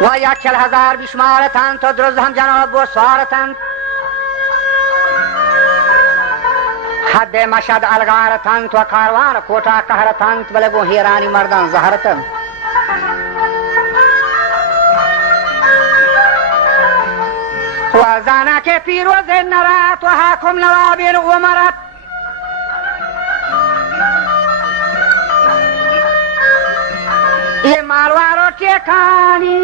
و 1,000 بیشمارتند تا درست هم جناب بسارتند حد مشد الگارتند و کاروان کوتا قهرتند بلگو هیرانی مردان زهرتند و زانک پیروز نرات و حاکم نوابین عمرت یہ مالوارو ٹھکانی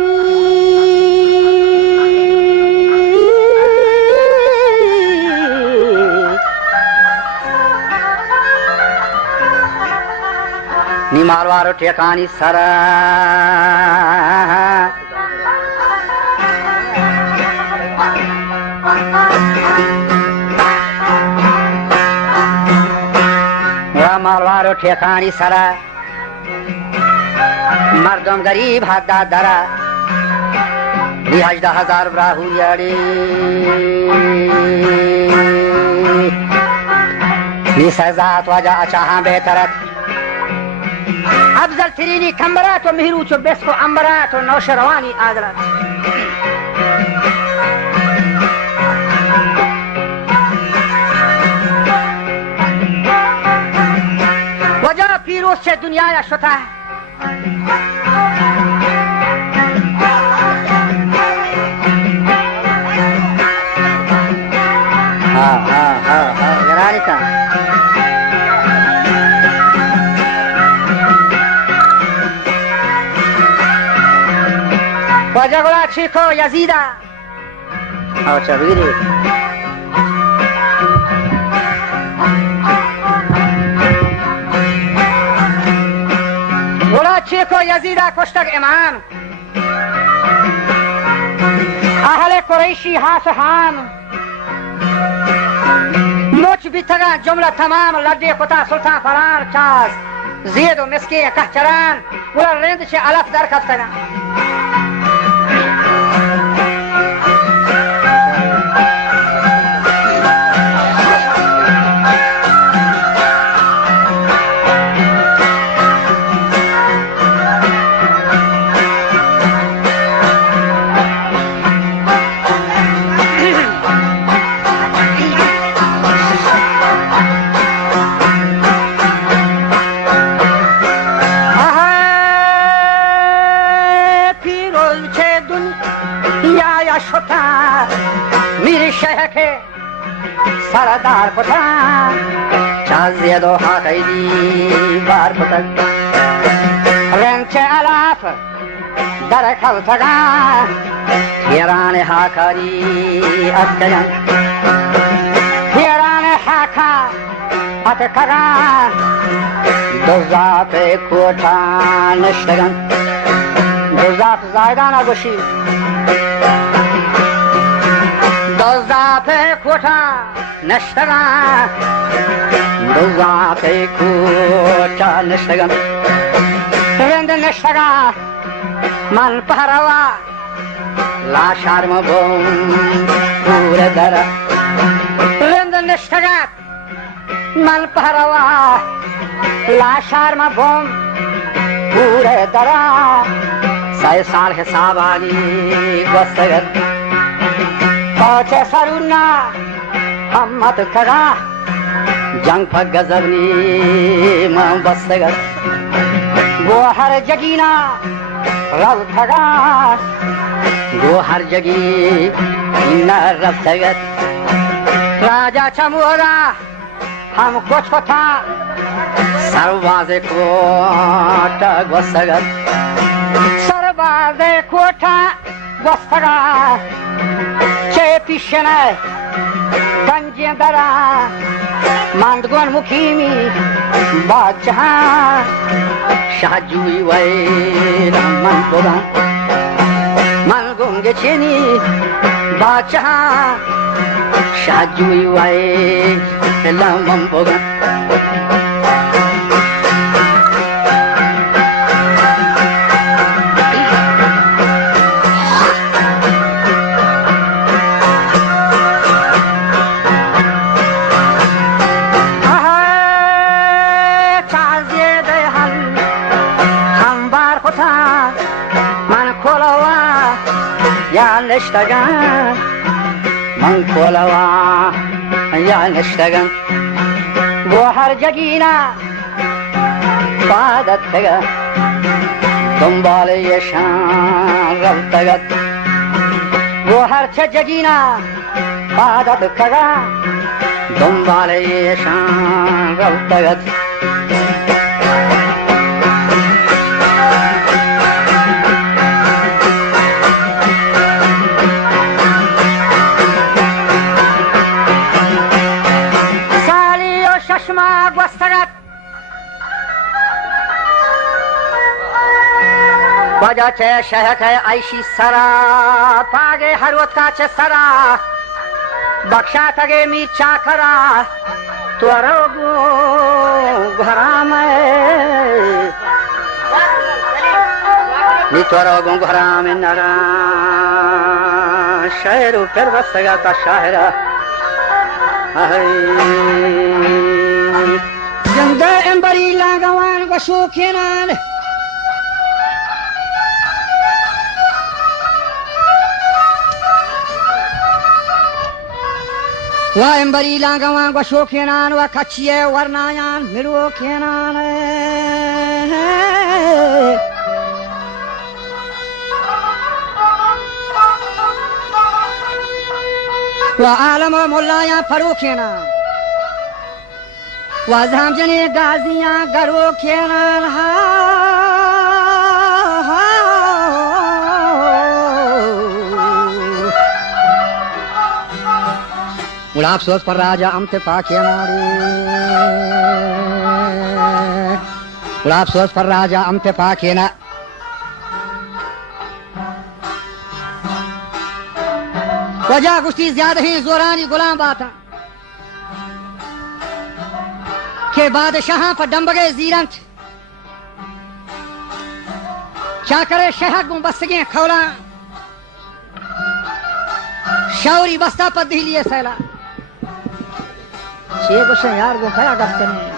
نی مالوارو ٹھکانی سرا و مالوارو ٹھکانی سرا مردم غریب حد داره بی 18,000 براهویاری بی سزات وجه اچاها بهترت افضل ترینی کمبرات و مهروچ و بسک و انبرات و نوشروانی آدرت وجه پیروز چه دنیای شده جرارتا وجه گلا چیکو یزیده او چه بگیری چیکو یزیده کشتگ امام اهل قریشی حاسحان موچ بیتگا جمله تمام لدی خطا سلطان فرار چاز زید و مسکی کهچران ولا رندش علف در کفتگا سردار پتا چازی دو حقیدی بار پتا رنچ علاف در خلطگا پیران حاکاری اتگن پیران حاکا اتکگا دوزاف کوتا نشتگن دوزاف زایدان اگوشی دوزاف کوتا نشتگا دوزاف کوتا نشتگا رند نشتگا من پهروا لا شرم بوم پور در رند نشتگا من پهروا لا شرم بوم پور در 100 سال حساب آنی گستگر پاچه سرونا همت کگا جنگ پا گذبنی من بستگر گوهر جگینا رو تگا گوهر جگی اینا رب تگر راجا چمورا هم کچ کتا سرواز کوتا گستگر سرواز کوتا گستگر چه پیشنه گنجی درا مندگون مکیمی باچه شاه جوی وی من بودم من گنگ چینی باچه شاه جوی وی من بودم من کلوا یا نشتگن من کولوا یا نشتگن گوهر جگینا فادت تگا دنبال یشان رفتگت گوهر چه جگینا فادت تگا دنبال یشان رفتگت چشما گسترد وجا چه شهک عیشی سرا پاگه هروت کا چه سرا بخشا تگه می چاکرا تو روگو گھرام نی تو روگو گھرام نرا شہرو پھر بسگا کا شاہرہ جنده انبری لاغوان و شوکینان و انبری لاغوان و شوکینان و کچیه ورنایان ملوکینان و عالم و ملایا فروکینا و زمجنی گازیاں گروکینا گلاب سوز پر راجا امت پاکینا گلاب سوز پر راجا امت پاکینا وجہ گشتی زیادہ ہیں زورانی غلام باتا کہ بادشاہاں پر ڈمبگے زیرنت چاکرے شہک گوں بستگیں کھولا شاوری بستا پر دہلیے سیلا چیئے گوشن یار گوں کھیا گفتنے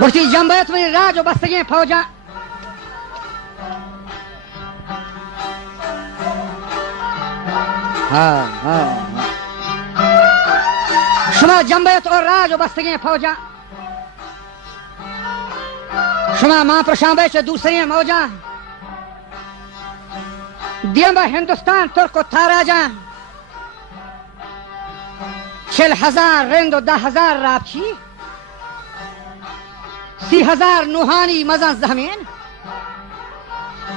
بشتی جنبیت میں راج و بستگیں فوجاں شما جنبیت اور راج و بستگیں فوجاں شما ماں پر شامبے سے دوسری موجاں دیمبا ہندوستان ترک و تاراجاں 40,000 رند و 10,000 رابچی 30,000 نوحانی مزن زمین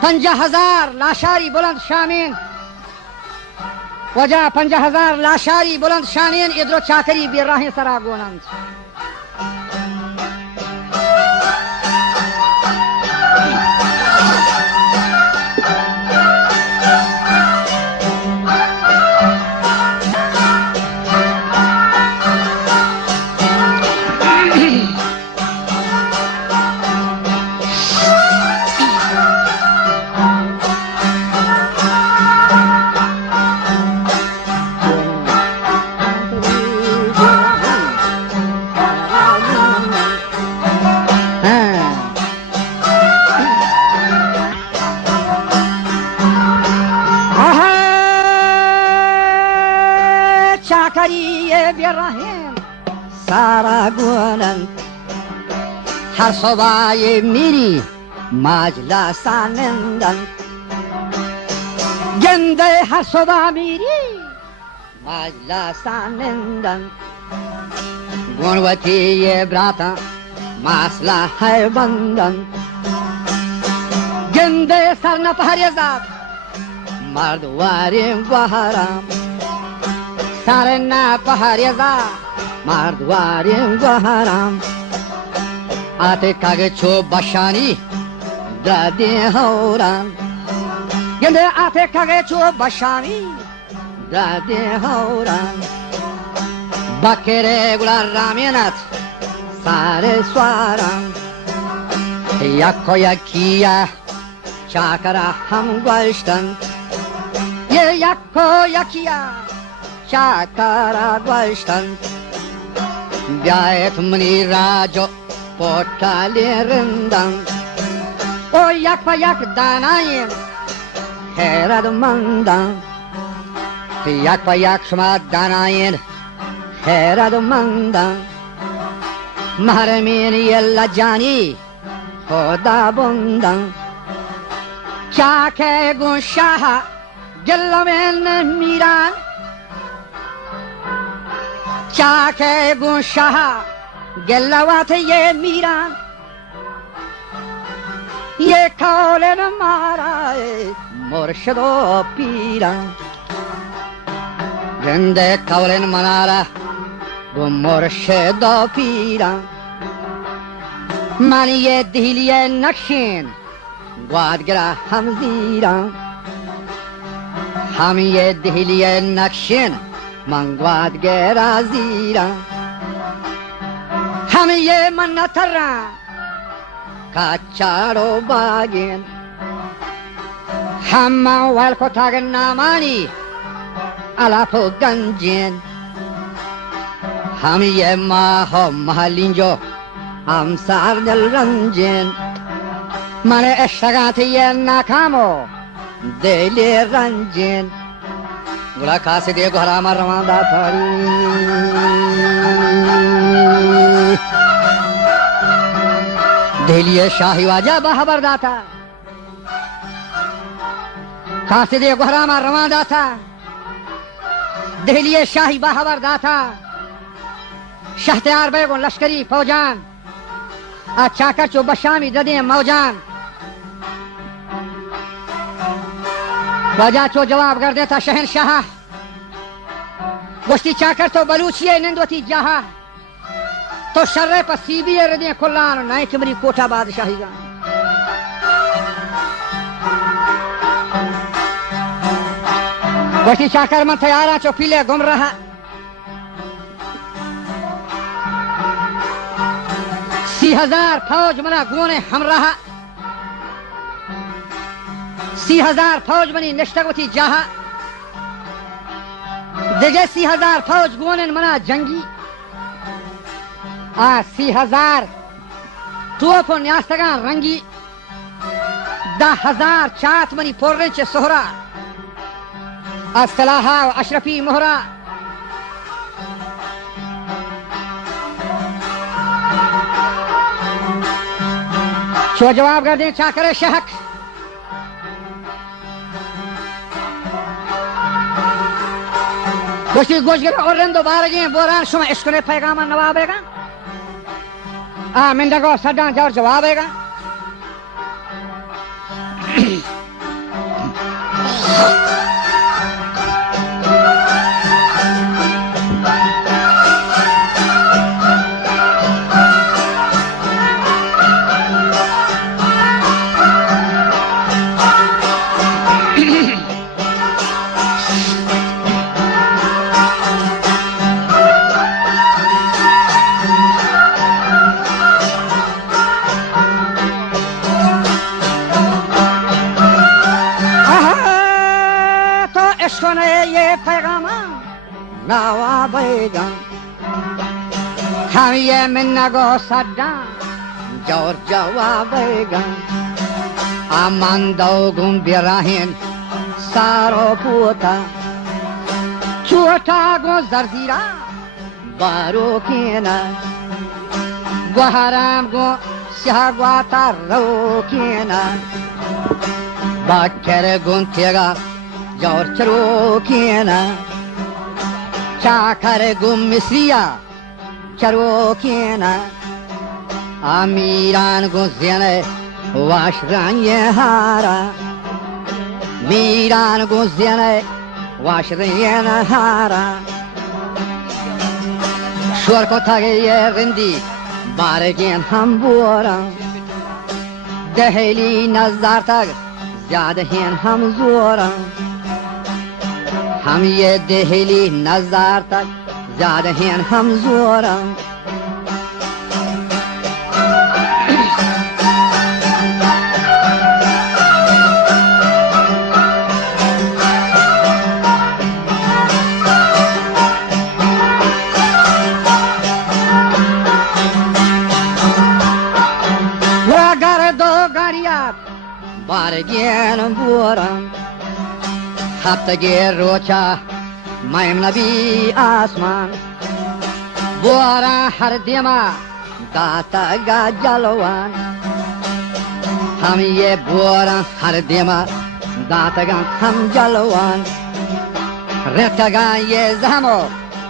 50,000 لاشاری بلند شامین وجہ 50,000 لاشاری بلند شانین ادرو چاکری بی راہیں سرا گونند سارا گونن هر صبای میری ماجلا سانندن گنده هر صبا میری ماجلا سانندن گونوتی براتا ماسلا ہے بندن گنده سر نپہریزاد مردواری بہرام سر نپہریزاد مردواریم گوهرم آته کاغ چو بشانی دادی هورم گنده آته کاغ چو بشانی دادی هورم بکره گلار رامینت سر سوارم یکو یکیه چاکره هم گوشتن یکو یکیه چاکره گوشتن بیایت منی راجو پوٹالی رندن او یک پا یک داناین خیرد مندن یک پا یک شما داناین خیرد مندن محرمین یلا جانی خدا بندن چاکه گون شاه گلوین میران چاکه گون شاه گلوات یہ میران یہ کولن مارائے مرشد و پیران گنده کولن منارا گو مرشد و پیران من یہ دہلی نقشین گوادگرہ ہم زیران ہم یہ دہلی نقشین من گوادگرہ زیران ہم یہ منتران کچارو باگین ہم موال کو تاگن نامانی علافو گنجین ہم یہ ماہو محلین جو ہم سار دل رنجین من اشتغات یہ ناکامو دلی رنجین گلا کاسی دے گھرام روان دا تھاری دہلی شاہی واجہ بہبر داتا کاسی دے گھرام روان داتا دہلی شاہی بہبر داتا شہتیار بیگو لشکری فوجان اچھا کر چو بشامی ددیں موجان وجہ چو جواب کر دیتا شہنشاہ گوشتی چاکر تو بلوچیے نندوتی جہاں تو شر پسیبی ردیں کلان نائیں کمری کوٹا بادشاہی گان گوشتی چاکر من تیارا چو پیلے گم رہا 30,000 فوج منا گونے ہمراہ 30,000 فوج منی نشتگوتی جاہا دیگه 30,000 فوج گونن منا جنگی 30,000 توپ و نیاستگان رنگی 10,000 چات منی پرنچ سهرا از سلاحا و اشرفی مهرا چو جواب کردیں چاکر شہک گوشتی گوش گره اور رندو بارگیں بوران شما اشکر پیغامان نوابے گا مندگو صدان جور جوابے گا نوابیگان همیه من نگو صدان جور جوابیگان امان دوگون بیراهین سارو پوتا چوتا گو زرزیرا بارو کینا گو حرام گو سیاه گواتا رو کینا باکر گون تیگا جور چرو کینا چاکر گم مصریا چرو کینا امیران گو زینه واشرانی هارا میران گو زینه واشرانی هارا شور کو تاگه رندی بارگین هم بورا دهلی نظر تک زیاده هین هم زورا ہم یہ دہلی نظر تک زیادہ ہیں ہم زورا سرگین بورم هفتگی روچه مایم نبی آسمان بورا هر دیما داتا گا جلوان هم یہ بورا هر دیما داتا گا هم جلوان رتا گا یہ زمو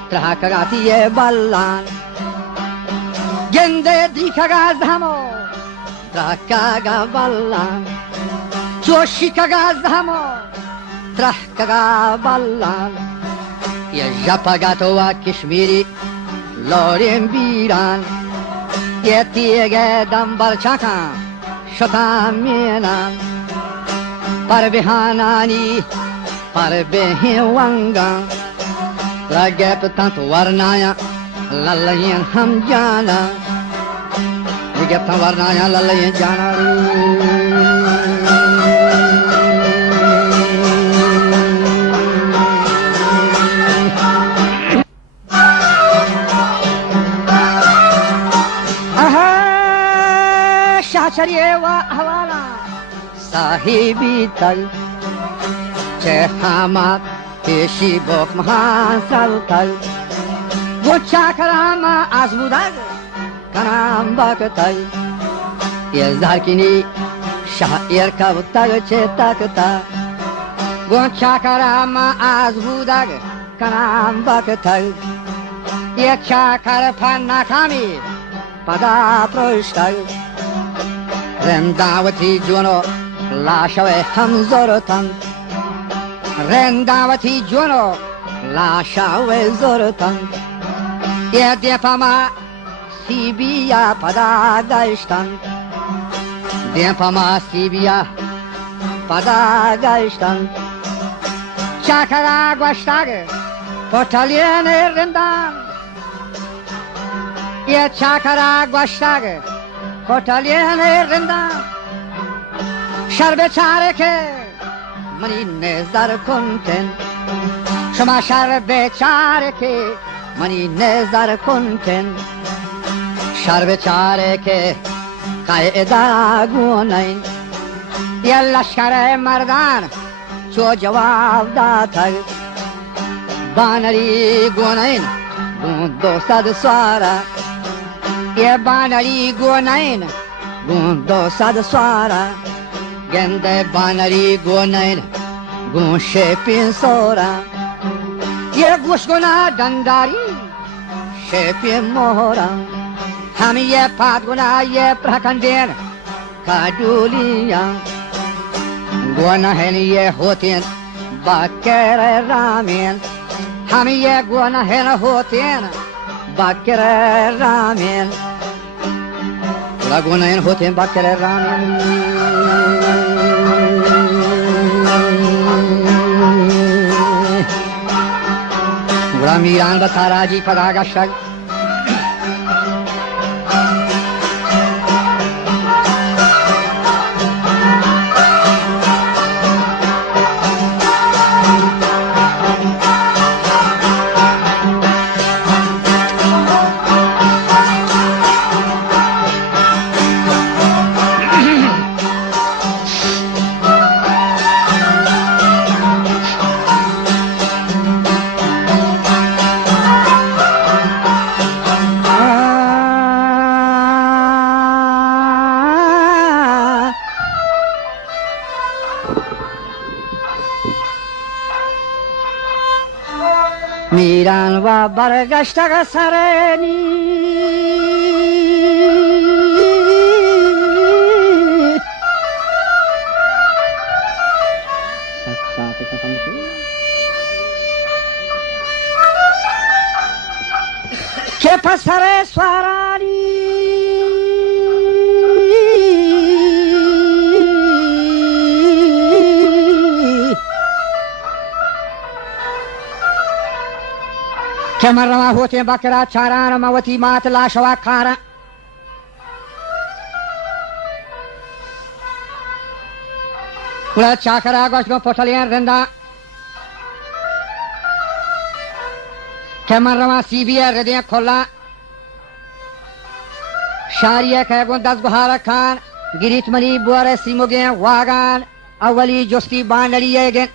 ترحکا گا تیه بلان گنده دیکا گا زمو ترحکا گا بلان چوشیکا گا زمو ترحکا گا بلان یه جپا گا تو کشمیری لوریم بیران یه تیگه دنبال چکن شتم مینن پر بهانانی پر بهوانگان لگه پتن تو ورنایا لالین هم جانا لگه پتن ورنایا لالین جانا شریعه و احوالا صاحبی تل چه حمد پیشی بک مهان سل تل و چاکرام از بودر کنام بک تل یه زرکینی شایر کب تل چه تک تل و چاکرام از بودر کنام بک تل یه چاکر پن نکامی پدا پرشتل رنداوتی جونو لاشوه هم زورتن رنداوتی جونو لاشوه زورتن یه دیپا ما سیبیا پدا گشتن دیپا ما سیبیا پدا گشتن چاکرا گوشتاگ پوتالین رندان یه چاکرا گوشتاگ پوتالین رندان شرب چاره که منی نظر کنتن شما شرب چاره که منی نظر کنتن شرب چاره که قاعده گونین یه لشکر مردان چو جواب داتر بانری گونین دو صد سواره یه بانری گونین دو صد سواره گنده بانری گونین گون شپین سورا یه گوش گونه دنداری شپین مهورا همی یه پاد گونه یه پرکندین کدولیا گونه هن یه هوتین باکر رامین همی یه گونه هن هوتین باکر رامین گونه هن هوتین باکر رامین گوڑا میران بطاراجی پدا گشتگ میران و برگشتگ سرنی که پسر سوارانی که من رما ہوتے بکرا چاران موتی مات لاشوا کارا پورا چاکرا گوشت گو پوٹلین رندا که من رما سیبی ردین کھولا شاریه که گون دست بحارا کان گریت منی بوار سیموگین واگان अवली जोस्ती बांडली है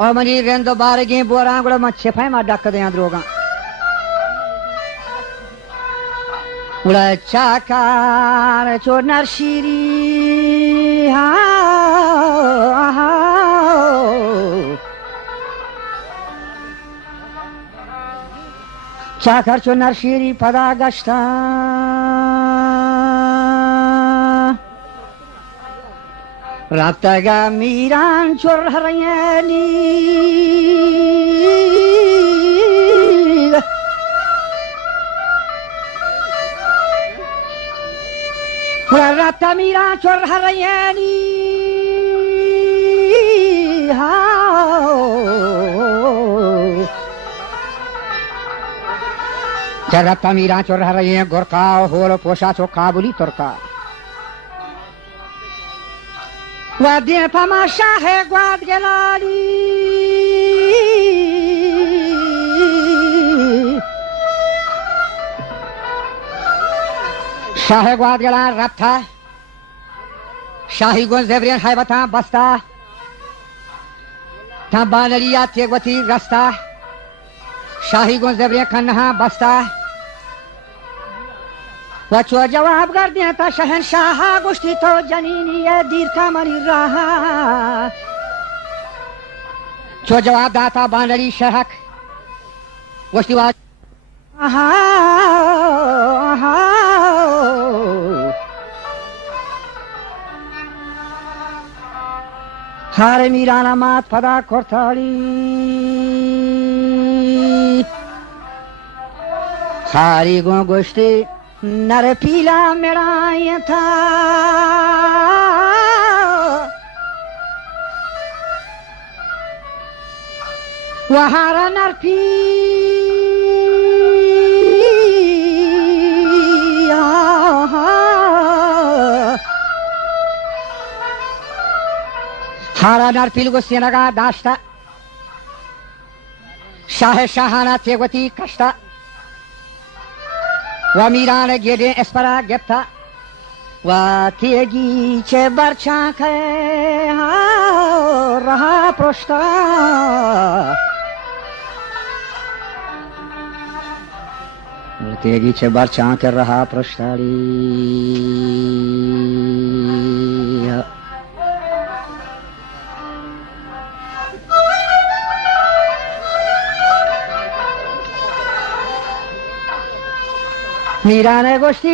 और मनी रेंदो बार गे बोरा गुड़ा मच्छे फाय मा डक दे अंदरोगा उड़ा चाकार चोरनर शिरी हा चाकर चोरनर शिरी पदा गश्ता रातगा मीरान चोर हरयनी राता मीरान चोर हरयनी राता मीरान चोर हरये गोरका होल पोशा चो काबुली तुरका वाद्य तमाशा है ग्वाद गलाली शाह ग्वाद गला रथा शाही गो जेवरियन है बता बस्ता था बानलिया तेगवती रास्ता शाही गो जेवरियन खन्हा बस्ता वचो जवाब कर दिया था शहनशाह गुश्ती तो जनीनी है दीर का मनी रहा चो जवाब दाता बानरी शहक गुश्ती वाज हारे मीराना मात फदा कोर्थाली हारी गो गुश्ती नर पीला मेड़ाया था वहारा नर हारा नर पील गुस्से लगा दाश्ता शाह शाहाना तेगवती कष्टा वा मीरान गेडे एस्परा गेप्ता वा तेगी चे बरछा खे रहा प्रोष्टा तेगी चे बरछा के रहा प्रोष्टाली मीरा ने गोश्ती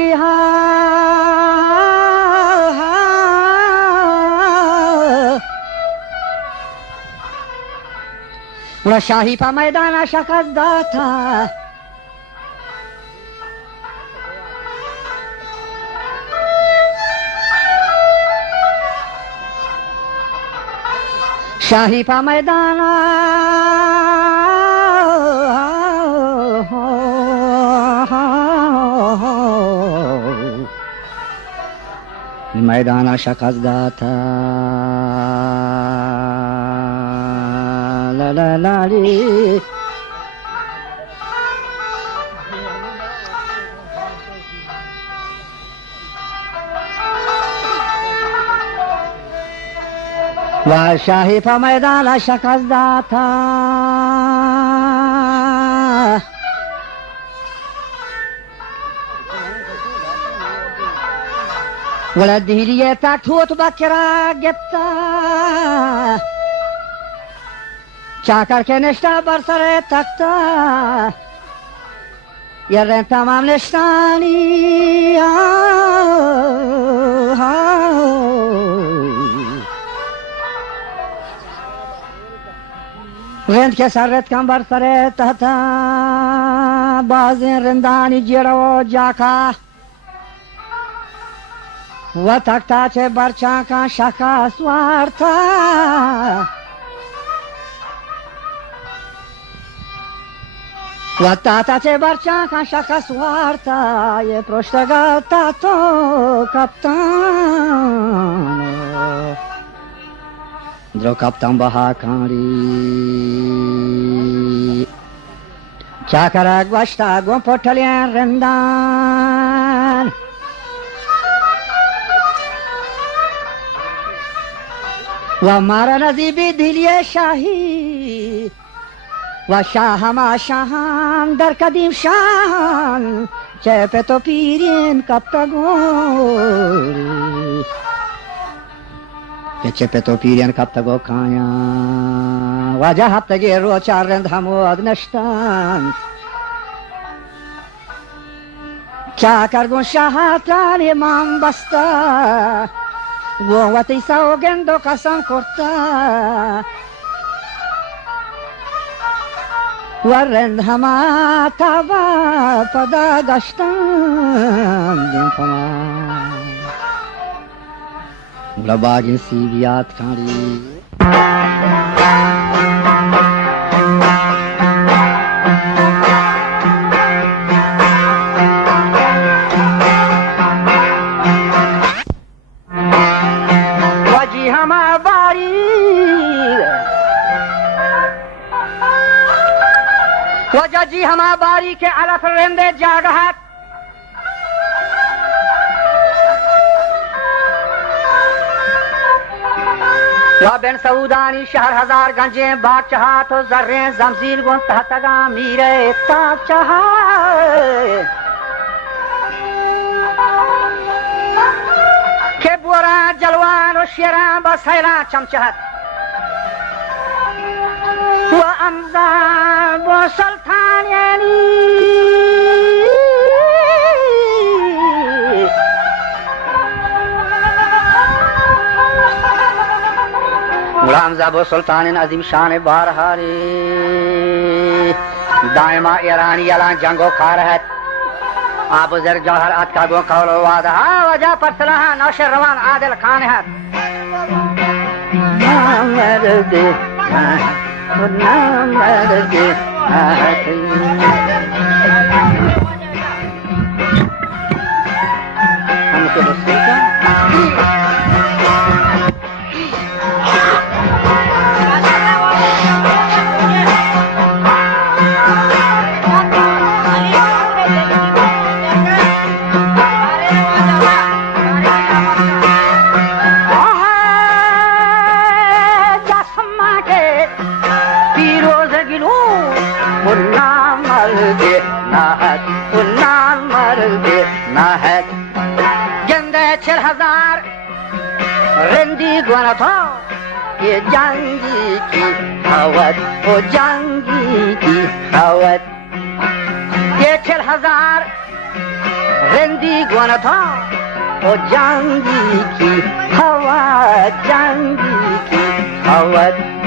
उड़ा शाही पा मैदाना शकदा था शाही पा मैदाना मैदाना शकदा था ला ला ला ली वाह शाही पा मैदाना शकदा था वला धीरिये ता ठोत बकरा गेप्ता चाकर के निष्ठा बरसरे तख्ता ये तमाम निष्ठानी रेंद के सरत कम बरसरे तहता बाज़ें रिंदानी जेड़ो जाका व तख्ता चे बरचा का शाखा स्वार्था व ताता चे बरचा का शाखा स्वार्था ये पृष्ठगाता तो कप्तान द्रो कप्तान बहा काली चाकरा ग्वश्ता गो पोटलिया रंदान و مارا نزیبی دیلیه شاهی و شاه ما شاهان در قدیم شان چه پتو پیرین کپتگوری که چه پتو پیرین کپتگو کایا و جا هفتگی رو چار رند همود نشتن چا کرگون شاه ترانی من بستا گوهوتی سوگند و قسم کرتا و رند همه تابا پدا گشتن دیم پما لباگی سیبیات کاری وجی همه باری وجی همه باری که علف رنده جاگهت و بن سعودانی شهر هزار گنجیں باغ چہا تو ذریں زمزیر گن تحتگا میرے تاب چہا کہ بورا جلوان و شیران بس حیران چمچہت و امزان و سلطان یعنی غلام زبو سلطان عظیم شان بارہاری دائما ایرانی الان جنگو کارہت آب زر جوہر اتکا گو قول و وعدہ وجہ پر صلاح نوشر روان عادل خانہت مرد مرد ہم کو بسیطا رندی گونا یہ جنگی کی خوت وہ جنگی کی خوت یہ 4000 رندی گونا تھا وہ جنگی کی خوت جنگی کی خوت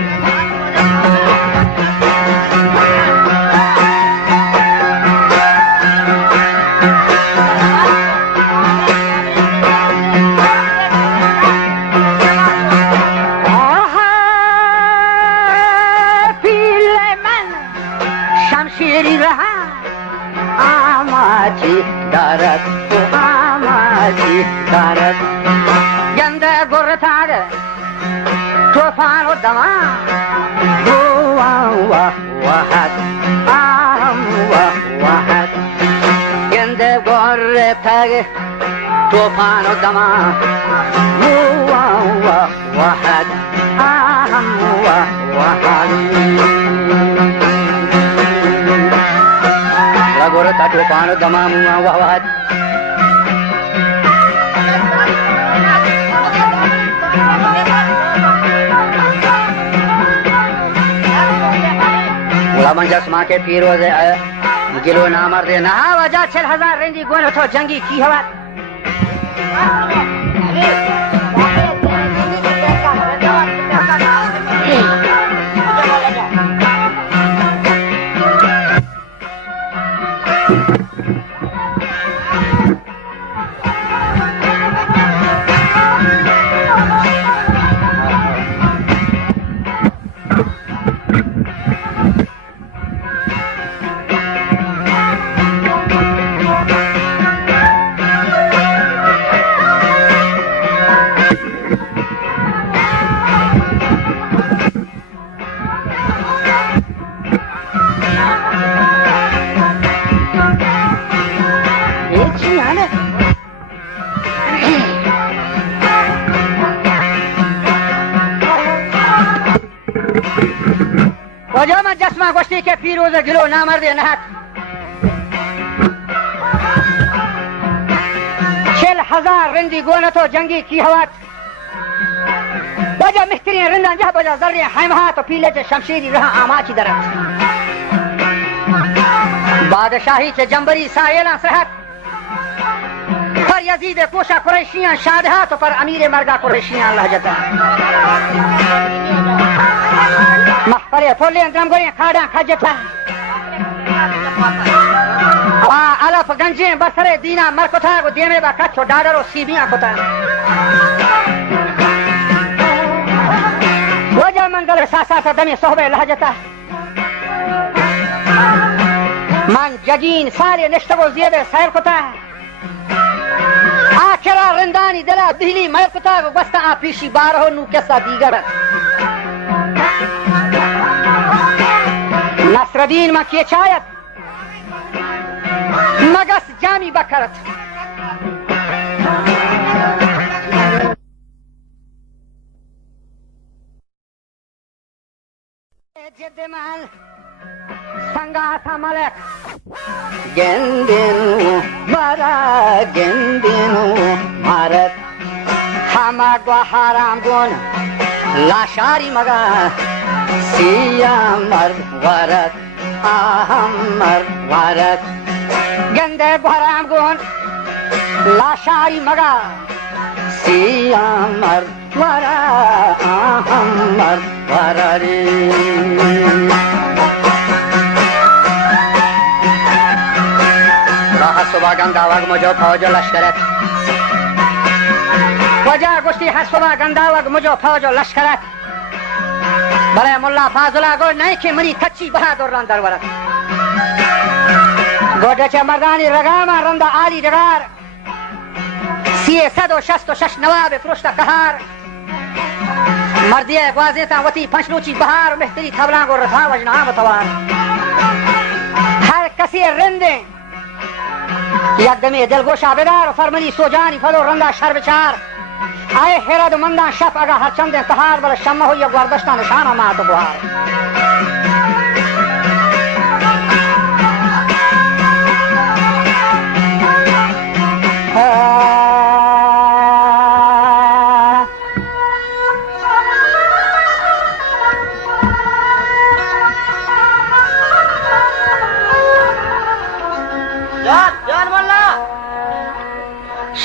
گنده گرتاد توفان و دما وحد وحد گنده گرتاد توفان و دما وحد وحد گرتاد توفان و دما وحد غلامان جسما کے پیروز گلو نامرد نہا وجہ 4000 رندی گونا تو جنگی کی ہوا کسما گوشتی که پیروز گلو نامرده نهد 40,000 رندی گونتو جنگی کی هوات بجا مهترین رندان جه بجا ذری حیمهات و پیلت شمشیری رها آماچی درد بادشاهی چه جنبری سایلان سرحد پر یزید کوشا قریشیان شادهات و پر امیر مرگا قریشیان لحجتا محفره پولین درمگوین کادان خجتا علف گنجین بسر دینا مرکتا و دیمه با کچ و دادر و سیبیان کتا وجه منزل ساساس دمی صحبه لحجتا من جگین ساری نشتگو زیبه سیر کتا آخرا رندانی دلا دهلی میر کتا و بستا آپیشی بارهو نو کسا دیگر نصردین ما کیه چاید مگس جامی بکرد جد مال سنگاتا ملک گندینو برا گندینو مارد همه گو حرام گون لاشاری مگا سیام مرد ورد آهم مرد ورد گنده گو حرام گون لاشاری مگا سیام مرد ورد آهم مرد وردی صبح گنداوگ مجھو فوج لشکرت وجہ گشتی ہے صبح گنداوگ مجھو فوج لشکرت بلے ملا فاضلہ گو نہیں کہ منی کچی بہادر رندر ورت گوڑے چے مردانی رگاما رندہ آلی جگار 366 نواب پرشتہ کہار مردیے گوازیتا وطی پنچلوچی بہار مہتری تھبلان گو رتھا وجنہا متوار ہر کسی رندیں یکدمی دلگوشا بدار و فرمانی سوجانی فلو رندا شر بچار آئے خیرد و مندان شف اگا ہر چند انتحار بل شمہ ہو یا گوردشتہ نشانہ مات بوار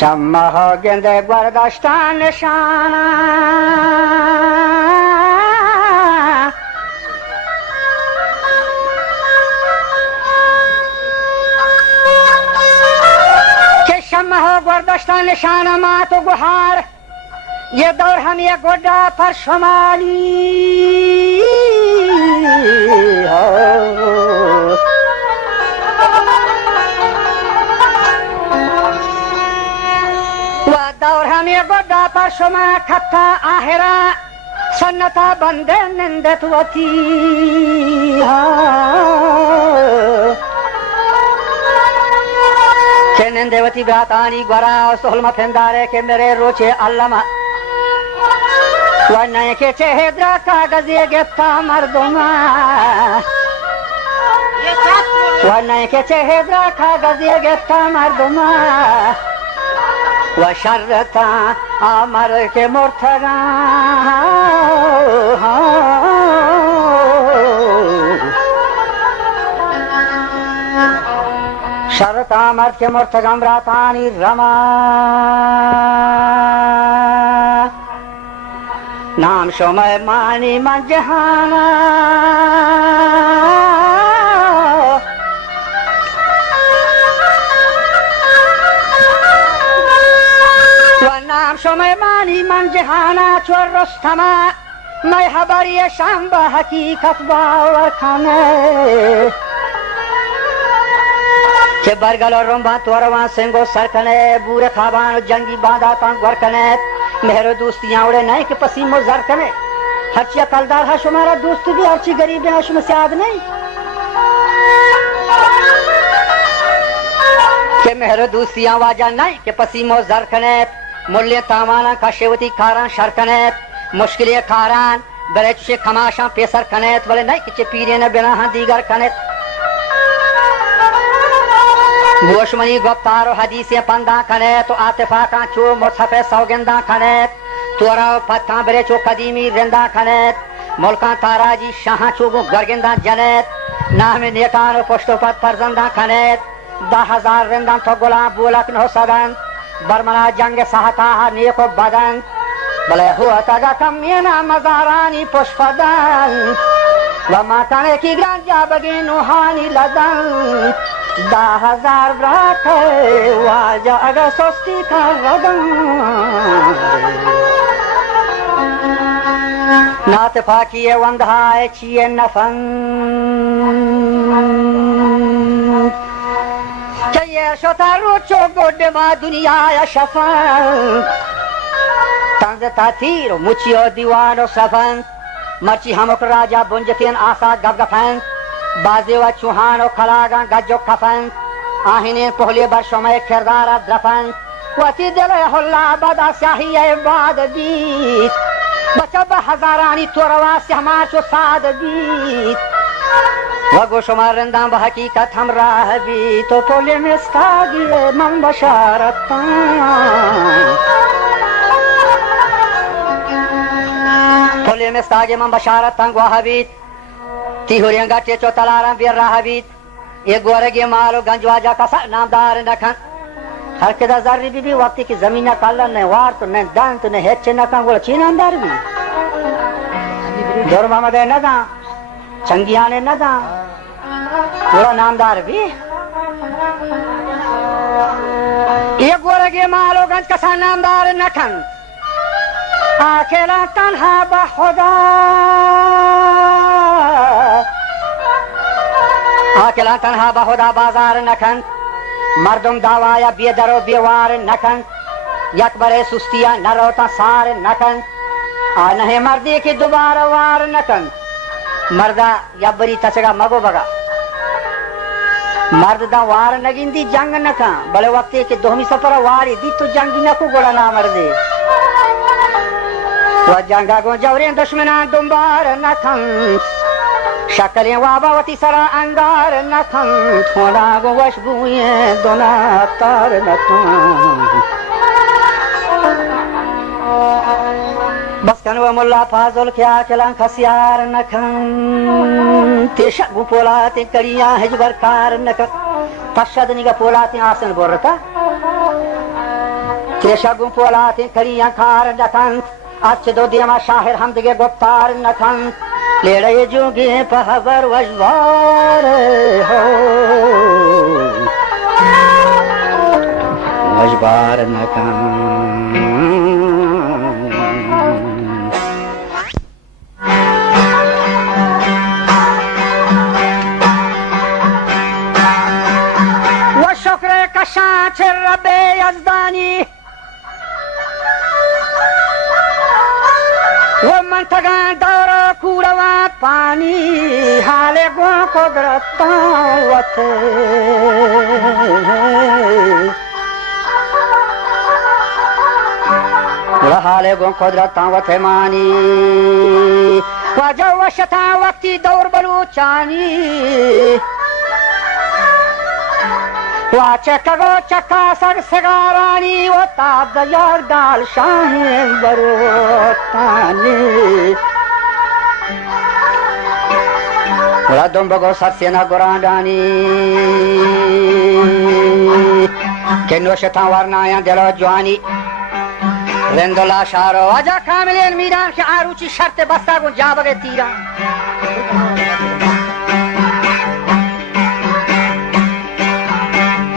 شمہ ہو گندے گوردشتہ نشانہ کہ شمہ ہو گوردشتہ نشانہ مات و گہار یہ دور ہم یہ گوڑا پر شمالی ہو دور ہمیں گوڑا پر شما کھتا آہرا سنتا بندے نندت وطی کہ نندے وطی گاتانی گورا سہلمت ہندارے کہ میرے روچے علمہ ونائیں کہ چہدرہ کاغذی گتا مردمہ ونائیں کہ چہدرہ کاغذی گتا مردمہ وشرتا عمر کے مرتضی شرط عمر کے مرتضی امراتانی رما نام شمع مانی من جہانا نام شمع مانی من جہانا چور رستما میں حبری شام با حقیقت باور کھانے کہ برگل اور رنبا توروان سنگو سرکنے بور خوابان جنگی باندھا تانگ ورکنے مہر دوستیاں اڑے نہیں کہ پسیم و زر کنے ہرچی اقلدار ہے شمارا دوست بھی ہرچی غریب ہے شمع سیاد نہیں کہ مہر دوستیاں واجہ نہیں کہ پسیم و زر کنے ملی تاوانا کشیوتی کاران شرکنیت مشکلی کاران बरे चुशे खमाशां पेसर कनेत वले नहीं किचे पीरे न बिना हां दीगर कनेत गोशमनी गुफ्तार हदीसे पंदा कनेत तो आतिफा का चो मुसफे सौगंदा कनेत तोरा पत्ता बरे चो कदीमी रिंदा कनेत मुल्का ताराजी शाह चो गरगिंदा जनेत नाम नेकान पुष्टो पत परजंदा कनेत 10,000 रिंदा तो गुलाम बोलक न सदन बरमना जंग सहता नेको बदन भले हुआ तगा कमीना मजारानी पुष्पदन वमा तने की गंजा बगी नुहानी लदन 10,000 ब्रात वाजा अगर सोस्ती का रदन नात फाकिये वंदहाए चिये नफन चाहिए शोतारो चोगोड मा दुनिया या शफन तंज तातीरो मुचियो दीवानो सफन मर्ची हमक राजा बुंजतिन आसा गगफन बाजे व चुहानो खलागा गजो कफन आहिने पहले वर्षों में किरदार द्रफन वसी दिल हुल्ला बदा शाही बाद बीत बचब हजारानी तोरवा से हमार चो साद बीत वगो शुमार रंदा हकीकत हम राह भी तो पोले में स्तागी मन बशारत पोले में स्तागे मन बशारत गुहाबीत तिहुरियंगा टेचो तलाराम बिर राहबीत ये गोरगे मालो गंजवाजा का नामदार नखन हर के दजारी भी वक्त की जमीन काला ने वार तो ने दान तो ने हेचे न का गोल चीन अंदर भी दौर मोहम्मद न दा चंगिया ने न दा पूरा नामदार भी ये गोरगे मालो गंज का नामदार नखन अकेला तन्हा बखुदा अकेला तन्हा बखुदा बाजार नखन मर्दम दावाया बेदरो बेवार नखन यकबरे सुस्तिया नरोता सार नखन आ नहीं मर्दी की दोबारा वार नखन मर्दा यबरी तसगा मगो बगा मर्द दा वार नगिंदी जंग नखा बड़े वक्त के दोमी सफर वारी दी तो जंगी नकु गोड़ा ना मर्दे वो जंगा गो जवरे दुश्मना दुम्बार नखन शक्लें वाबावती सरा अंगार नखन थोड़ा गो वशबुए दोना तार नखन बस कनवा मुल्ला फाजुल क्या चलां खसियार नखन तेशा गुपोला ते कड़िया हजबर कार नखन तशदनी का पोला ते आसन बोरता तेशा गुपोला ते कड़िया कार नखन आज दो दिया शाहिर हम दिगे गुप्तार नखन लेड़े जोगे पहवर वजवार हो वजवार नखन वो शुक्र कशाच रबे यज़दानी वो मंतगा दौरा कूड़वा पानी हाले गो को ग्रतावत हाले गो को ग्रतावत मानी वाजो वशता वक्ती दौर बलूचानी वाचे कगो चक्का सर सगारानी वो ताब दयार डाल शाहें बरोतानी उड़ा दुम बगो सत्सेना गुरांडानी केनो शता वरनाया दिलो जवानी रेंदोला शारो आजा कामिलेन मीरान के आरुचि शर्त बस्ता को जा बगे तीरा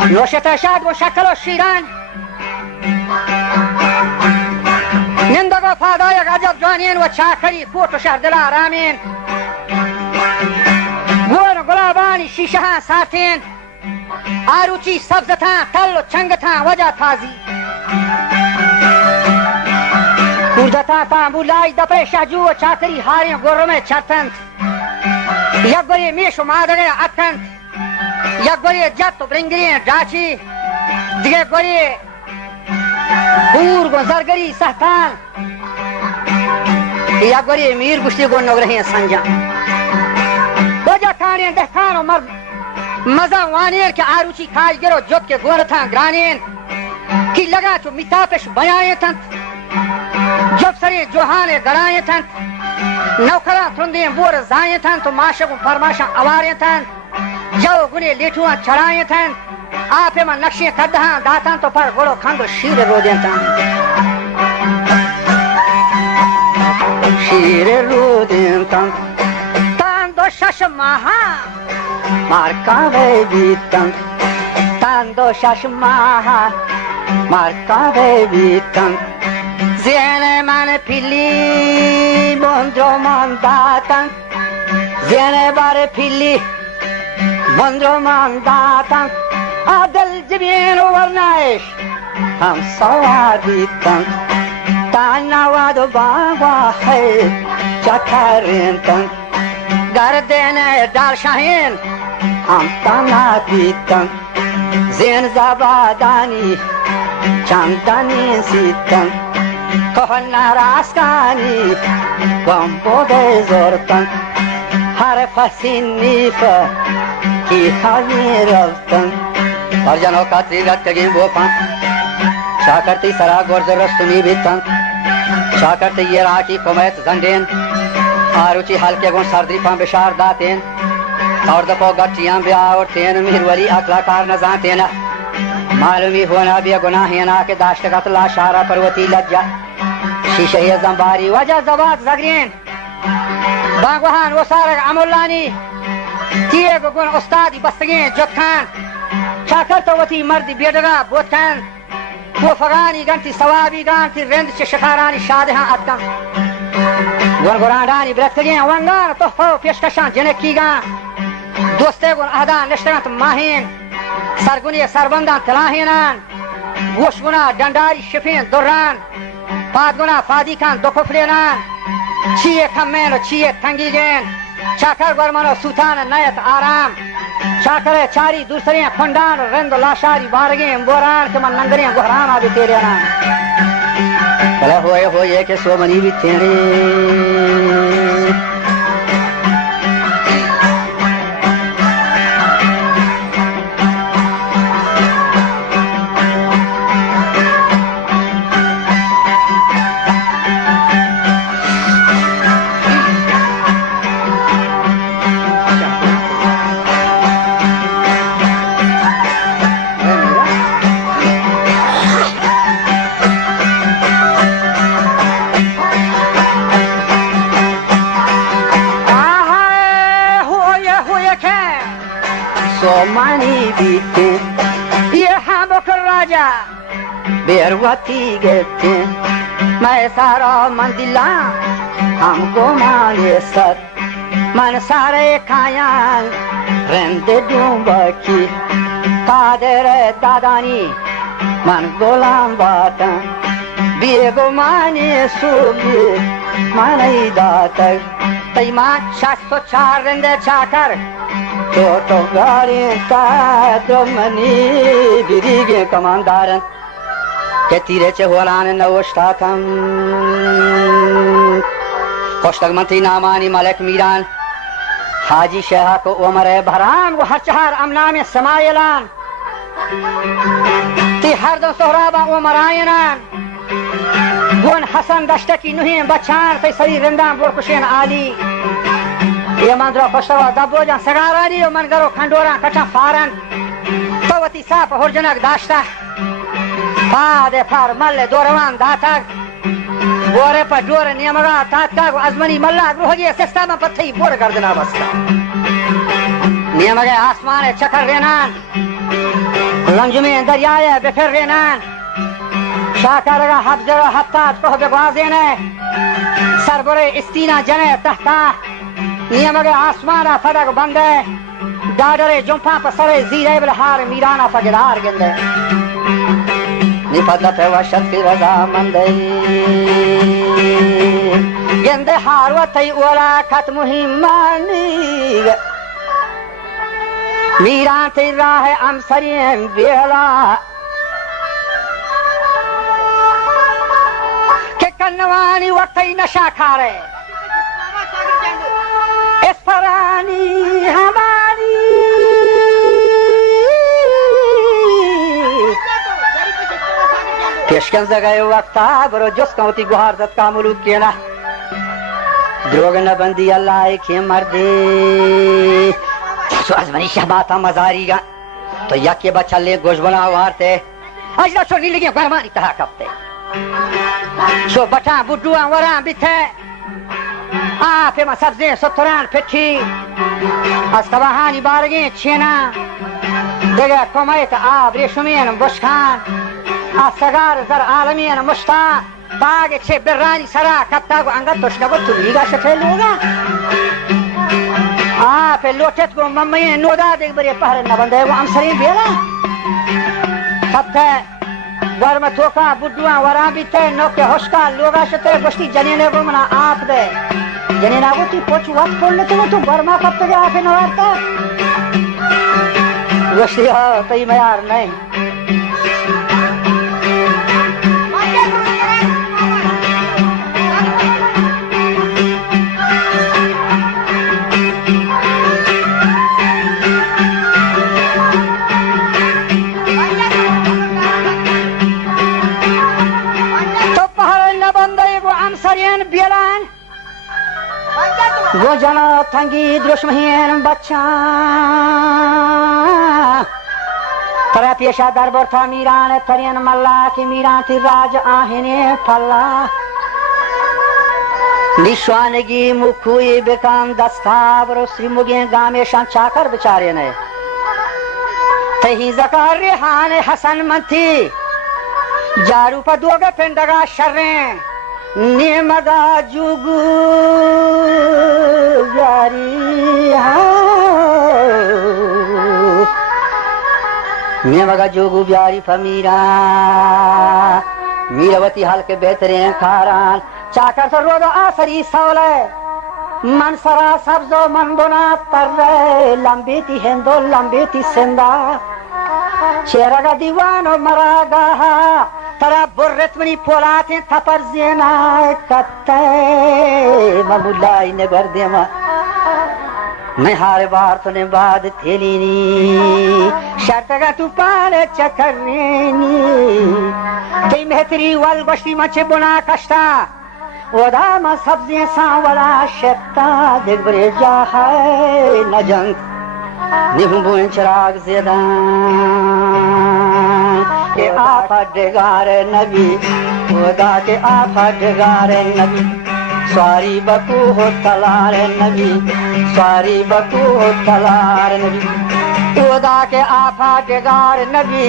नोशता शाद वो शक्ल और शीरान निंदगो फादाया गजब जवानीन वो चाकरी फोटो शहर दिला रामीन गोर गुलाबानी शीशा साथेन आरुचि सब्ज था तल्लो चंग था वजह थाजी उर्दता था बुलाई दपे शाजू चाकरी हारे गोरों में चतंत यगोरे मेशो मादरे अतंत यगोरे जत्तो ब्रिंगरी डाची दिगे गोरे बूर गो जरगरी सहतान या गोरी मीर गुश्ती गो नगरहे संजा बोजा काने दखानो मर मजा वानेर के आरुचि खाज गिरो जोत के गोर था ग्रानेन की लगा तो मितापेश बनाए था जब सरे जोहाने गराए था नौकरा थुंदे बोर जाए था तो माशा को फरमाशा आवारे था जाओ गुने लेठुआ चढ़ाए था आपे में नक्शे कदहा दाता तो पर गोड़ो खंगो शीर रो देता शीर रो देता तांदो शश महा marcare vitam tando shashmaha marcare vitam ziene mane pili bondro mandatan ziene bare pili bondro mandatan adel jibin warnaish ham sawabitam tanawado bawa hai chakarintam gardene dal shahin हम तना पीतम ज़ेन ज़बादानी चांदनी सीतम कहना रास्तानी बम्बोदे ज़ोरतम हर फसीनी पर की खाली रफ्तम और जनों का त्रिगत कहीं वो पां शाकरती सरा गोर्ज़ रस्तुनी बीतम शाकरती ये राकी कुमैत ज़ंडेन आरुचि हल्के गुण सर्दी पां बिशार दातेन और दफो गट्टियां ब्याह और तेन मिहरवली अकलाकार न जाते न मालूमी होना भी गुनाह है ना के दाश्त का तला शारा पर्वती लज्जा शीशे जंबारी वजह जवात जगरीन बागवान वो सारे अमुल्लानी तीर को गुन उस्तादी बस्तगे जोखान चाकर तो वती मर्दी बेडगा बोतखान वो फगानी गंती सवाबी गंती रेंद से शखारानी शादहां अतम गुन गुराडानी ब्रतगे वंगार तो हो पेशकशां जनकीगा दोस्ते गुन अहदा नश्तगत माहिन सरगुनी सरबंदा तलाहिनान गोश गुना डंडारी शिफिन दुर्रान पाद गुना फादी खान दोखफलेनान चीए खमेन और चीए तंगीगेन चाकर गरमनो सुतान नयत आराम चाकर चारी दूसरे खंडान रंद लाशारी बारगे बोरान के मन नंगरे गोहरान आदि तेरे ना भला होए के सोमनी भी तेरे बेरवती गते मैं सारा मंदिला हमको माने सत मन सारे खायान रेंदे डूबकी कादर दादानी मन गोलाम बाता बेगो माने सुबी माने दातर तैमा 604 रेंदे चाकर तो गारे का मनी बिरिगे कमांदारन के तीरे चे होलान नवष्टा कम कोष्टक मंत्री नामानी मलक मीरान हाजी शेहा को उमर भरान वो हर चहार अमना में समायलान ती हर दो सोहराबा उमर आयनान गुन हसन दश्तकी नुहे बच्चान ते सरी रिंदा बुरकुशेन आली ये मंदरो कोष्टवा दबोजा सगारानी और मन करो खंडोरा कचा फारन तो वती साप होरजनक दाश्ता पादे फार मल्ले दोरवान दाताग बोरे पर डोर नियमगा तात्का को अजमनी मल्ला ग्रोहगे सस्ता में पत्थई बोर गर्दना बस्ता नियमगे आसमान चकर रेनान लंज में दरियाए बिखर रेनान शाकरगा हफ्जरा हफ्तात को बेगवाजेने सरबरे इस्तीना जने तहता नियमगे आसमाना फदक बंदे दादरे जुम्पा पर सरे जीरे बिलहार मीराना फगदार गिंदे निफदत वशत रजा मंदई गिंदे हारवतई ओला खत मुहिमानी मीरा तेरा है अमसरियम बेला नवानी वक्ती नशा खा रहे इस फरानी हमारी पेशकन जगह वक्ता बरो जुस्का होती गुहार दत का मुलूक केना द्रोग न बंदी अल्लाह के मर्दे स्वाजमनी शहबाता मजारी का तो यके बच्चा ले गोश बना वारते अजला छोड़ी लगी गरमानी तरह कपते सो बटा बुड्डुआ वरा बिथे आ पे मा सब्जी सतरान पिठी अस्कबाहानी बारगे छेना देगा कमायत आब रेशमीन बुशखान असगार जर आलमीन मुश्ता बाग छे बिरानी सरा कप्ता को अंगत तोशना को तुलीगा शफे लोगा आ पे लोटेत को मम्मी नोदा देख बरे पहरे न बंदे वो अमसरी बेला कप्ता घर में थोका बुड्डुआ वरा बिते नोके होशका लोगा शते बस्ती जनीने को मना आप दे जनीना को ती पोच वत पड़ लेते वो तो बर्मा कब तक आके नवारता बस्ती हाँ तई मैं यार नहीं वो जना थंगी दुश्मन बच्चा तरा पेशा दरबार था मीरान थरियन मल्ला की मीरान थी राज आहने फल्ला निशानगी मुखुई बेकाम दस्तावर श्री मुगे गामे शान चाकर बेचारे ने तही जकार रेहान हसन मंथी जारू पर दोगे पिंडगा शर्रे नेमगा जुगु यारी नेमगा जुगु ब्यारी फमीरा मीरवती हाल के बेहतरीन खारान चाकर से रोदो आसरी सौले मन सरा सब्जो मन बुना तर लंबी ती हिंदो लंबी ती सिंदा शेरगा दीवानो मरागा तरा बुर्रतमनी पोलाते थपर जेना कत्ते ममुलाई ने भर देमा मैं हारे बार तो ने बाद थेलीनी शर्तगा तू पाले चकरनी ते मेहतरी वाल बस्ती मचे बुना कष्टा ओदा मा सब्जी सांवला शक्ता देख बरे जा है न जंग निहुं चिराग ज़ेदा के आफा डेगार नबी खुदा के आफा डेगार नबी स्वारी बकू हो तलार नबी स्वारी बकू हो तलार नबी खुदा के आफा डेगार नबी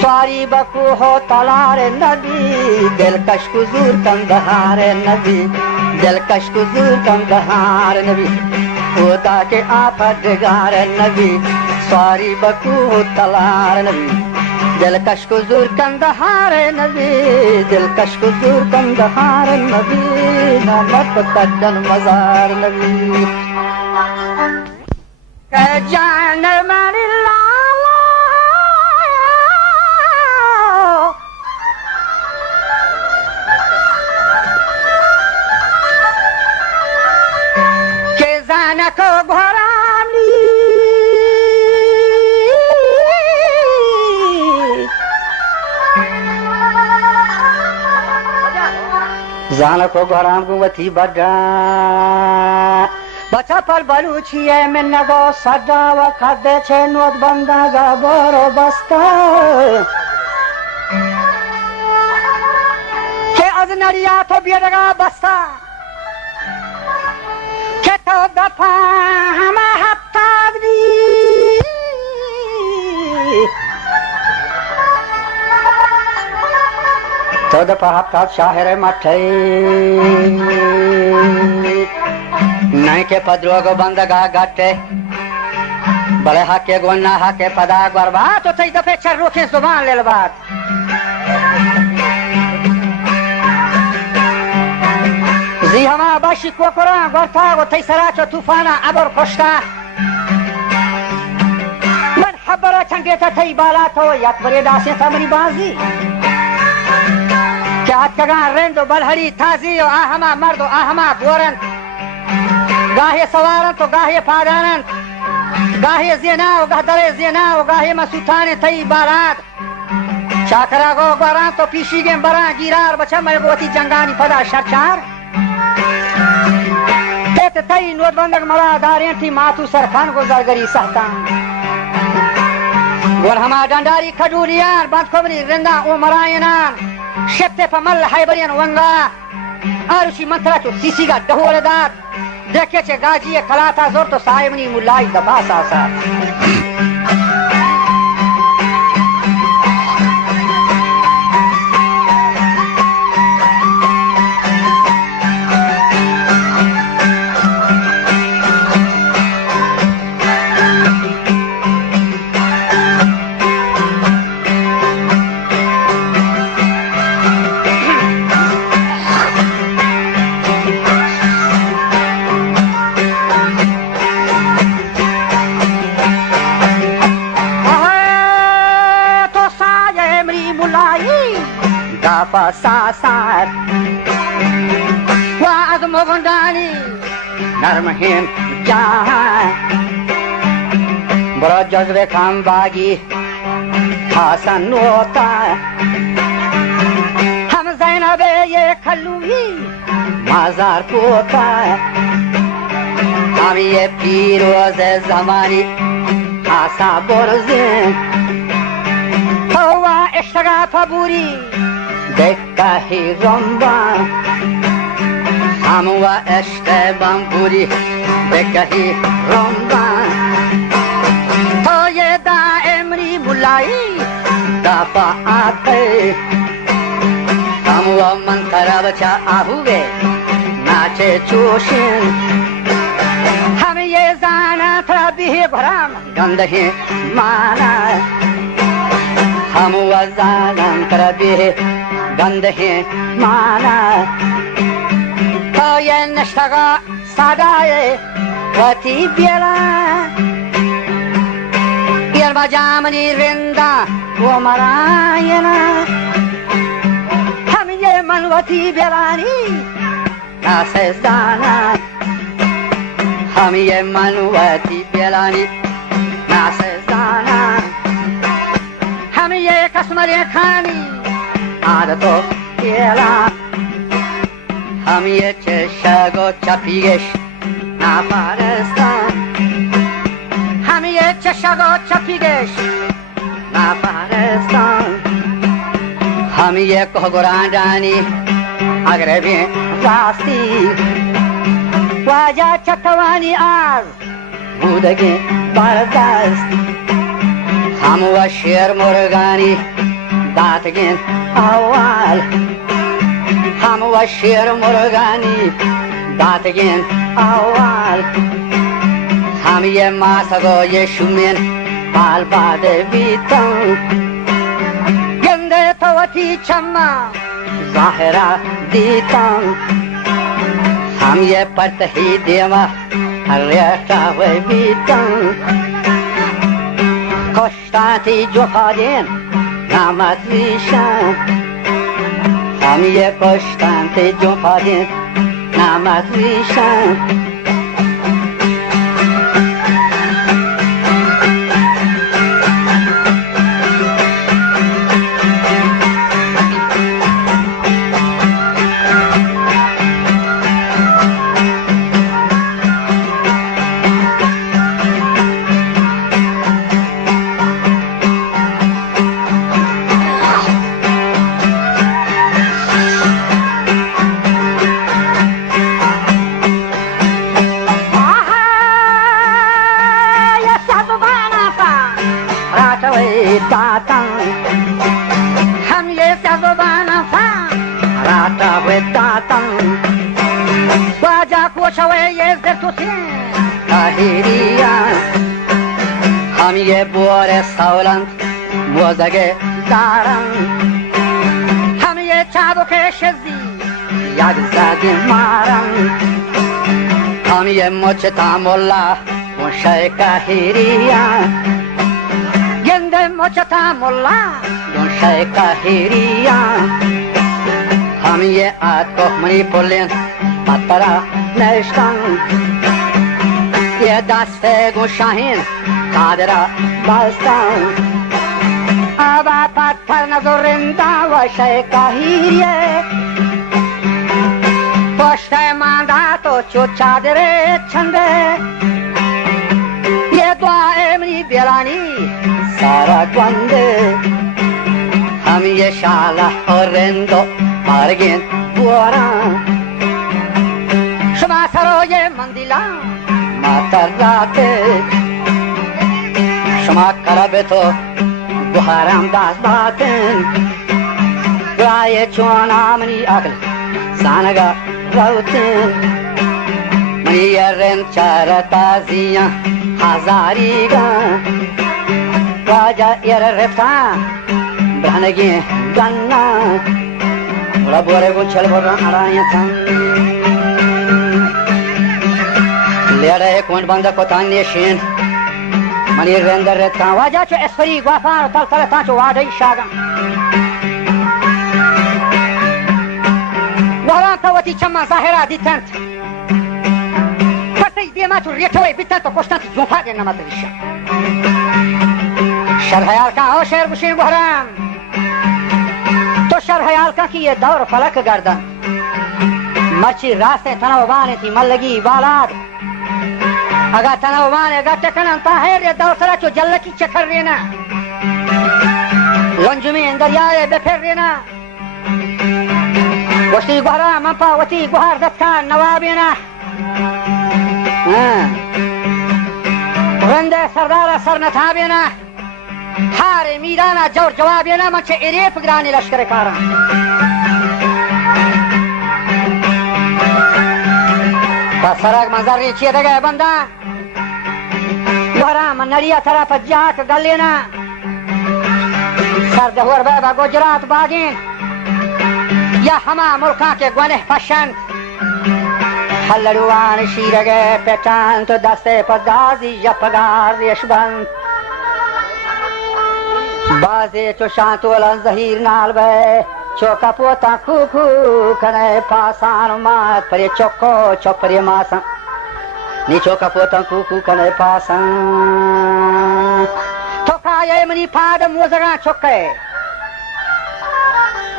स्वारी बकू हो तलार नबी दिलकश कुजूर कंदहार नबी दिलकश कुजूर कंदहार नबी खुदा के आफा डेगार नबी स्वारी बकू हो तलार नबी दिलकश कुजूर कंदहार नबी दिलकश कुजूर कंदहार नबी नमक तड्डन मजार नबी जान मारी लाला के जान को घोरानी जान को घराम को वथी बड़ा बचा पर बलूची है में नगो सदा व खादे छे नोट बंदा गा बरो बस्ता के अजनरिया तो बिरगा बस्ता के तो दफा हम हफ्ता दी तो दफा हफ्ता शाहर मठे नहीं के पद्रोग बंदगा गटे बड़े हाके गोना हाके पदा गरबा तो तई दफे चर रोके जुबान लेल बात जी हमा बाशी कोकरा गरता वो तई सरा चो तूफाना अबर खोस्ता मन खबरा चंगे था तई बाला तो याद बरे दासे था मनी बाजी क्या باتکگان رند و بلهری تازی و آهما مرد و آهما بورند گاهی سوارند و گاهی پادانند گاهی زینا و گاه در زینا و گاهی مسوطان تایی بارند چاکرا گو گوارند و پیشیگیم بران گیرار بچه ملگوتی جنگانی پدا شرچار تیت تایی نود بندگ مرا دارین تی ماتو سرخان گذرگری سهتان گل هما دنداری کجولیان بند کبری رندان و مراینان شبت پمل حیبرین ونگا آروشی منترچو سیسی گا دهول داد دیکھے چه گاجی کلاتا زور تو سائمنی ملائی دباس آسا فساسات وعد مغنداني نرمهن جان برا جذب کام باگی حسن نوتا هم زینب یہ کلوی مازار کوتا هم یہ پیروز زمانی حسا برزن هوا اشتغا پبوری دکه هی رنبان هموا اشتبان بوری دکه هی رنبان تو یه دا امری مولایی دفاعاته هموا من کرابچا آهوه ناچه چوشن همه یه زانه ترابیه برام گنده مانا هموا زانه ترابیه گنده مانا تو یه نشتگا صدای وطی بیلا بیل با جامنی رندا و مراینا هم یه من وطی بیلانی ناسزانا هم یه من وطی بیلانی ناسزانا هم یه کسمری خانی عادتو بیلا هم یه چشگ و چپیگش نفرستان هم یه چشگ و چپیگش نفرستان هم یه کهگراندانی اگربی راستی واجه چکوانی از بودگی بردست هم و شیر مرگانی داتگین اول هم و شیر مرگانی داتگین اول هم یه ماسگوی شومین بال باد بیتن گنده توتی چما ظاهرا دیتن هم یه پرتهی دیما ریشتاوی بیتن کشتاتی جفادین نامت ریشن هم یه کشتاتی جفادین نامت ریشن हम ये सब बाना सा राता वे दातन बाजा कोशवे ये ज़रतुसी काहिरिया हम ये बोरे सावलंत मोज़गे दारन हम ये चाबो के शज़ी याद ज़ादी मारन हम ये मोचता मोल्ला मोशे काहिरिया गंदे मोचता मोल्ला मोशे काहिरिया همیه آتکو منی پولین پترا نشتن یه دست گو شاهین قادرا بستن آبا پتر نزورنده و شکاهیریه پشت مانده تو چو چادره چنده یه دعا امنی بیرانی سارا گونده همیه شاله رندو بارگین بوران شما سروی مندیلان ماتراته شما کرب تو بخارم دست باتن گرای چون آمنی اقل سانگا روتن منی رند چار تازیاں هزاری گا راجا یر رفتان برهنگی گنا بڑا بورے کو چل بران اڑائیاں تھن لیڑے کونڈ بندہ کو تانی شین منی رندر رتان واجا چو اسفری گوافان تل تل تان چو واجای شاگم وحران تاوتی چمان ظاہرہ دیتنت پسی دیما چو ریٹوئی بیتنت و کشتنت زنفا دین نمت ریشا شرحیال کان او شیر بشین بحران تو شرحیال کان کی یہ دور فلک گردن مرچی راستے تنوبانے تھی ملگی بالاد اگا تنوبانے اگا ٹکنن تاہیر یہ دور سرا چو جلکی چکر رینا لنجمی اندریائے بپھر رینا وشتی گوھرا منپا وتی گوھار دتکان نوابینا رندے سردارا سر نتابینا ہارے میدانا جور جوابینا منچے ایریپ گرانی لشکر کاران سرک منظر ریچیے دگے بندہ گوھرا من نڑیا طرف جاک گلینا سردہور بیبا گجرات باگین یا ہما ملکان کے گونے پشند حلڑوان شیرگے پیٹان تو دستے پدازی یا پگار ریش بند بازے چو شانتولن زہیر نال بے چوکا پوتا کھو کھو کنے پاسان مات پر یہ چوکو چوک پر یہ ماسان نی چوکا پوتا کھو کھو کنے پاسان تو کھائے منی پاد موزگان چوکے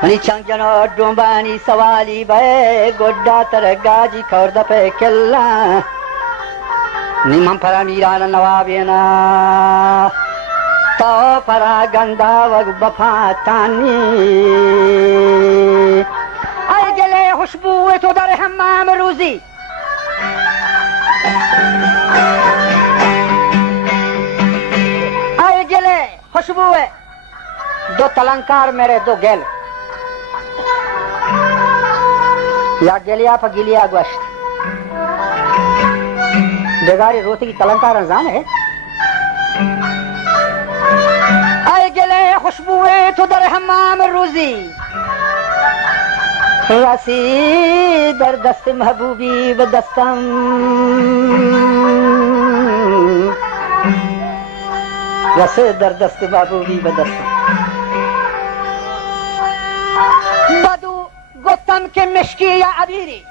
منی چنگ جنو ڈومبانی سوالی بے گوڑا ترگاجی کورد پہ کلا نی من پرا میران نوابینا تو پرا گندا وگ بفاتانی آئے گلے خوشبوئے تو در حمام روزی آئے گلے خوشبوئے دو تلنکار میرے دو گل یا گلیا پا گلیا گوشت دگاری روتی کی تلنکار انزان ہے آئے گلے خوشبوئے تو در حمام روزی رسی در دست محبوبی و دستم رسی در دست محبوبی و دستم بدو گفتم که مشکی یا عبیری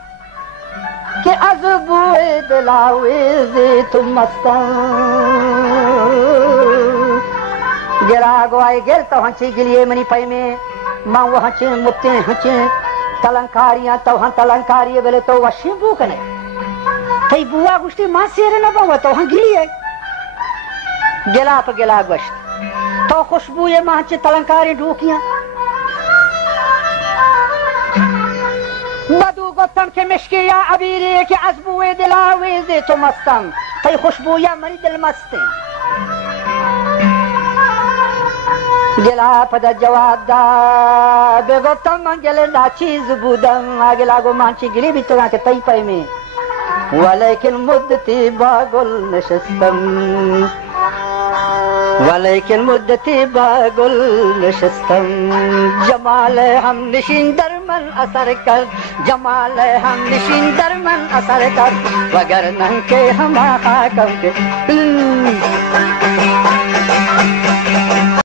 که از بوی دلاویزی تو مستم گلا گوائی گل تو ہنچی گلیے منی پائی میں ماں وہ ہنچے مبتے ہنچے تلنکاریاں تو ہن تلنکاری بلے تو وشی بو کنے تھی بوا گشتی ماں سیرے نہ بوا تو ہن گلیے گلا پا گلا گوشت تو خوشبوئے ماں ہنچے تلنکاری ڈوکیاں بدو گفتم که مشکی یا عبیری که از بوی دلاویزی تو مستم تھی خوشبویا منی دل مستی گلا پدا جواب دا بگفتم من گل ناچیز بودم آگلا گو مانچی گلی بھی تو کہ تی پائی میں ولیکن مدتی با گل نشستم ولیکن مدتی با گل نشستم جمال ہم نشین در من اثر کر جمال ہم نشین در من اثر کر وگر نن کے ہما خاکم کے